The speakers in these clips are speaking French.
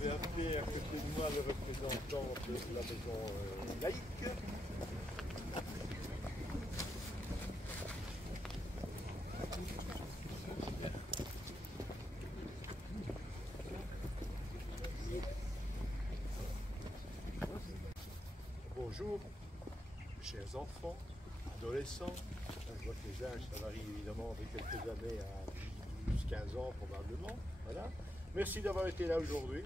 Je vais appeler à côté de moi le représentant de la maison laïque. Bonjour, chers enfants, adolescents. Je vois que les âges, ça varie évidemment de quelques années à 12-15 ans probablement. Voilà. Merci d'avoir été là aujourd'hui.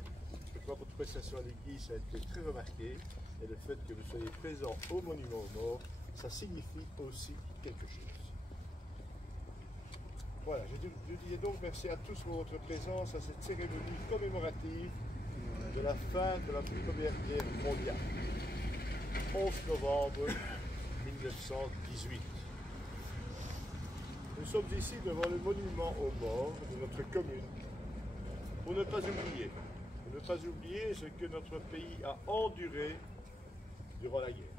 Je crois que votre prestation à l'église a été très remarquée et le fait que vous soyez présents au Monument aux Morts, ça signifie aussi quelque chose. Voilà, je disais donc merci à tous pour votre présence à cette cérémonie commémorative de la fin de la Première Guerre mondiale. 11 novembre 1918. Nous sommes ici devant le monument aux morts de notre commune pour ne pas oublier. Pour ne pas oublier ce que notre pays a enduré durant la guerre.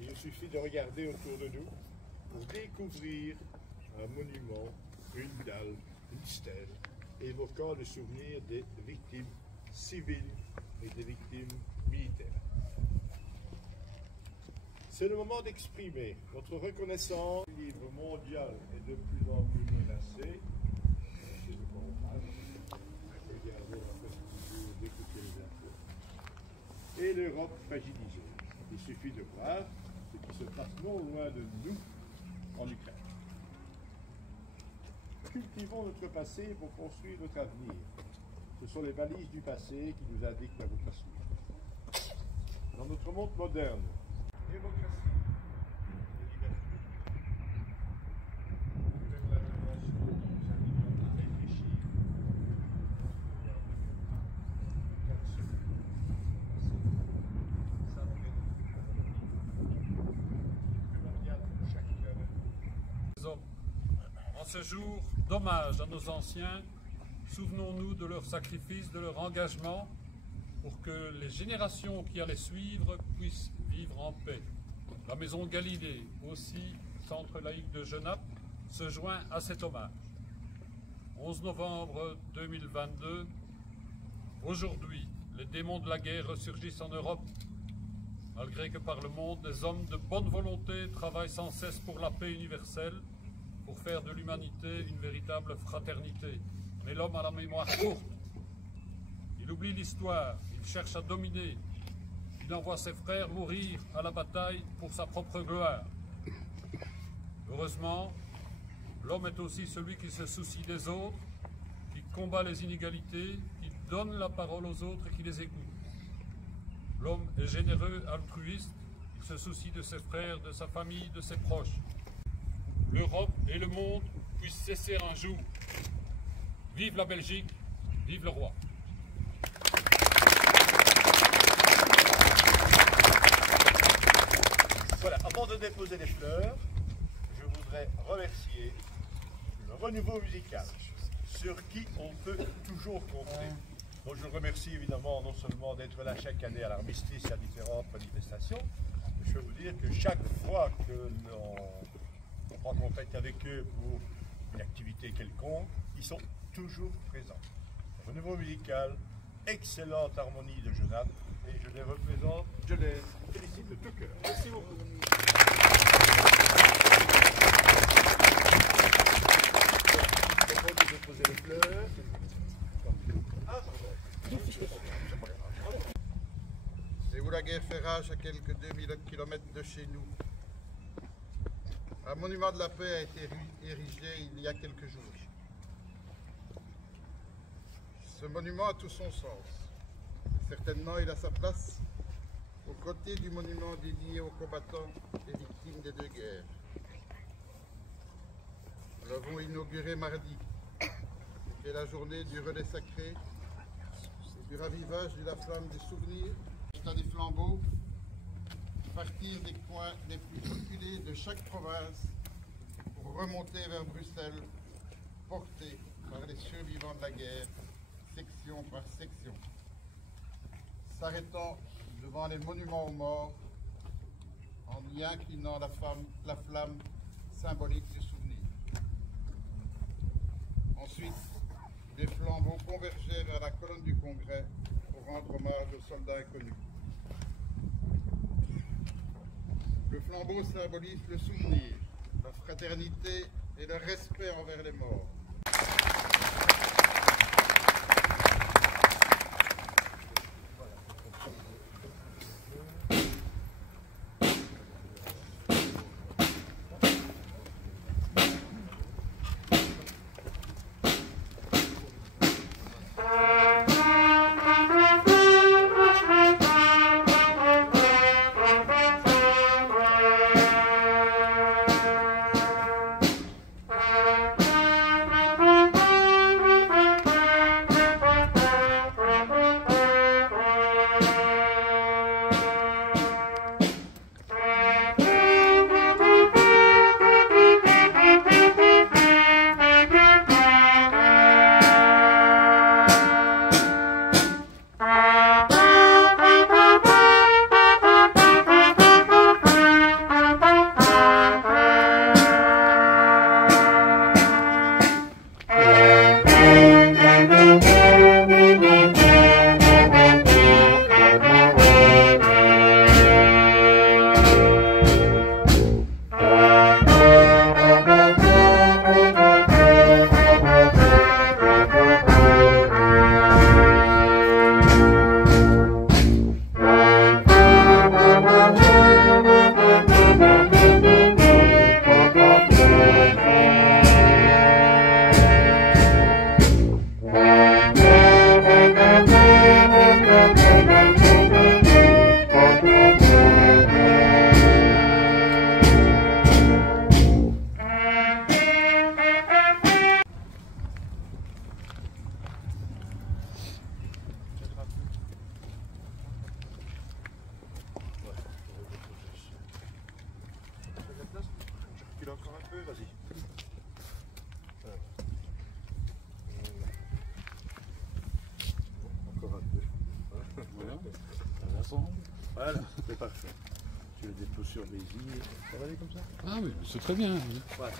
Il suffit de regarder autour de nous pour découvrir un monument, une dalle, une stèle, évoquant le souvenir des victimes civiles et des victimes militaires. C'est le moment d'exprimer notre reconnaissance. Le livre mondial est de plus en plus menacé. C'est de quoi on parle. Regardez la possibilité d'écouter les infos. Et l'Europe fragilisée. Il suffit de voir ce qui se passe non loin de nous, en Ukraine. Cultivons notre passé pour construire notre avenir. Ce sont les balises du passé qui nous indiquent la voie à suivre. Dans notre monde moderne, démocratie, liberté, la génération nous invite à réfléchir. En ce jour d'hommage à nos anciens, souvenons-nous de leur sacrifice, de leur engagement, pour que les générations qui allaient suivre puissent vivre en paix. La Maison Galilée, aussi centre laïque de Genappe, se joint à cet hommage. 11 novembre 2022, aujourd'hui, les démons de la guerre ressurgissent en Europe. Malgré que par le monde, des hommes de bonne volonté travaillent sans cesse pour la paix universelle, pour faire de l'humanité une véritable fraternité. Mais l'homme a la mémoire courte. Il oublie l'histoire, il cherche à dominer. Il envoie ses frères mourir à la bataille pour sa propre gloire. Heureusement, l'homme est aussi celui qui se soucie des autres, qui combat les inégalités, qui donne la parole aux autres et qui les écoute. L'homme est généreux, altruiste, il se soucie de ses frères, de sa famille, de ses proches. L'Europe et le monde puissent cesser un jour. Vive la Belgique, vive le roi. Voilà, avant de déposer les fleurs, je voudrais remercier le renouveau musical, sur qui on peut toujours compter. Donc je remercie évidemment non seulement d'être là chaque année à l'armistice et à différentes manifestations, mais je peux vous dire que chaque fois que l'on prend contact avec eux pour une activité quelconque, ils sont toujours présents. Renouveau musical, excellente harmonie de Genappe, et je les représente, je les félicite de tout cœur. Merci beaucoup. Je propose de déposer les fleurs. Et où la guerre fait rage à quelques 2000 km de chez nous. Un monument de la paix a été érigé il y a quelques jours. Ce monument a tout son sens. Certainement, il a sa place aux côtés du monument dédié aux combattants et victimes des deux guerres. Nous l'avons inauguré mardi, qui est la journée du relais sacré et du ravivage de la flamme du souvenir. Stade des flambeaux, partir des coins les plus reculés de chaque province pour remonter vers Bruxelles, portés par les survivants de la guerre, section par section, s'arrêtant devant les monuments aux morts en y inclinant la flamme symbolique du souvenir. Ensuite, les flambeaux convergeaient vers la colonne du Congrès pour rendre hommage aux soldats inconnus. Le flambeau symbolise le souvenir, la fraternité et le respect envers les morts. Encore un peu, vas-y. Encore un peu. Voilà. Voilà, c'est parfait. Je le dépose sur mes îles. Ça va aller comme ça? Ah oui, c'est très bien. Oui. Voilà.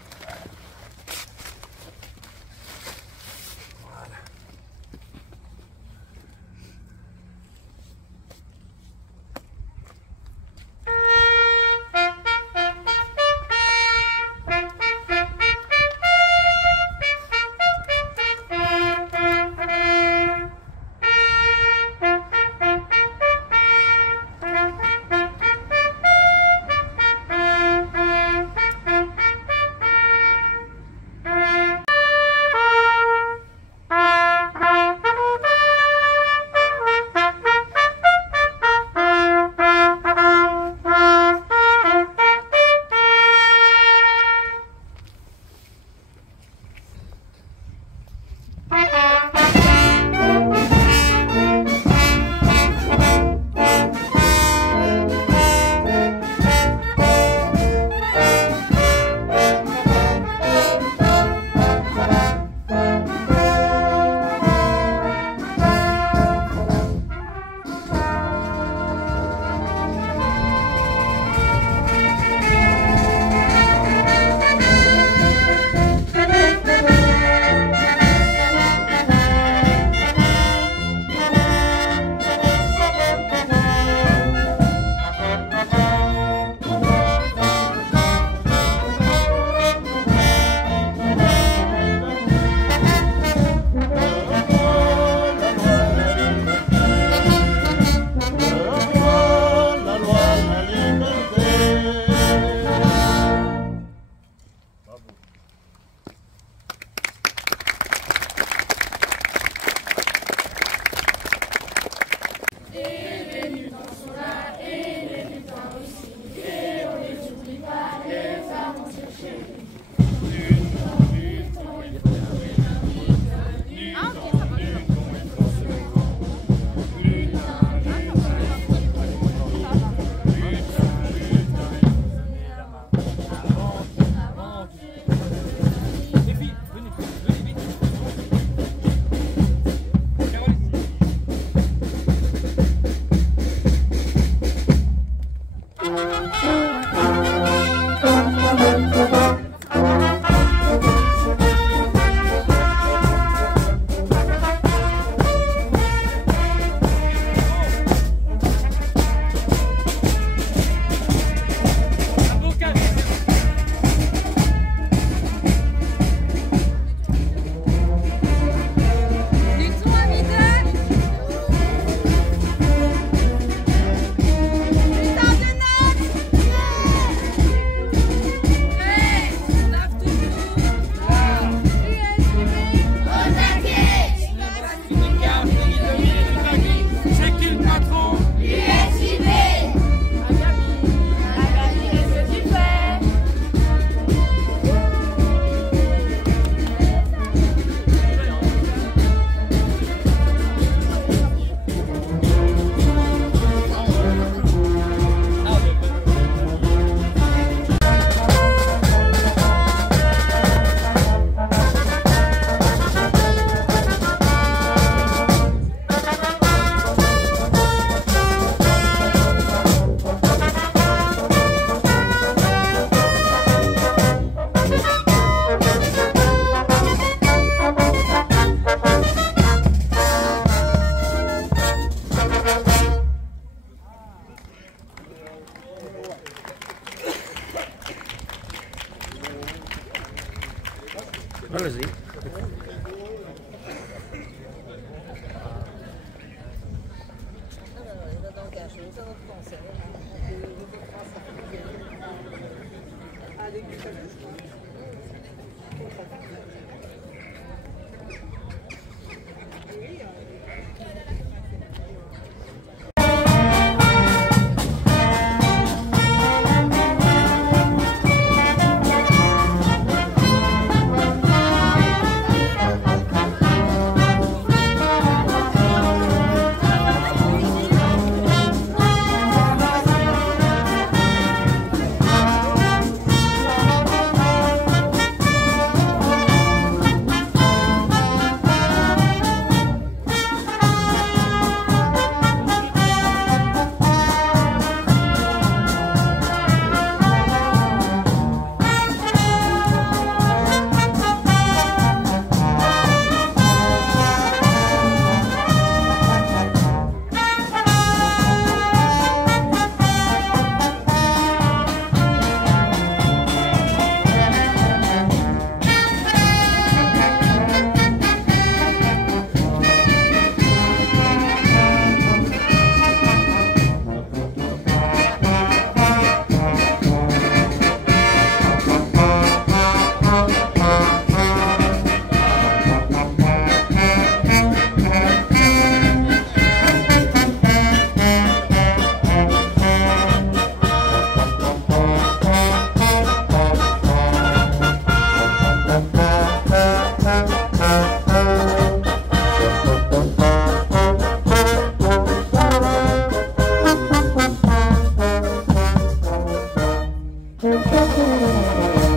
Allez-y. Thank you.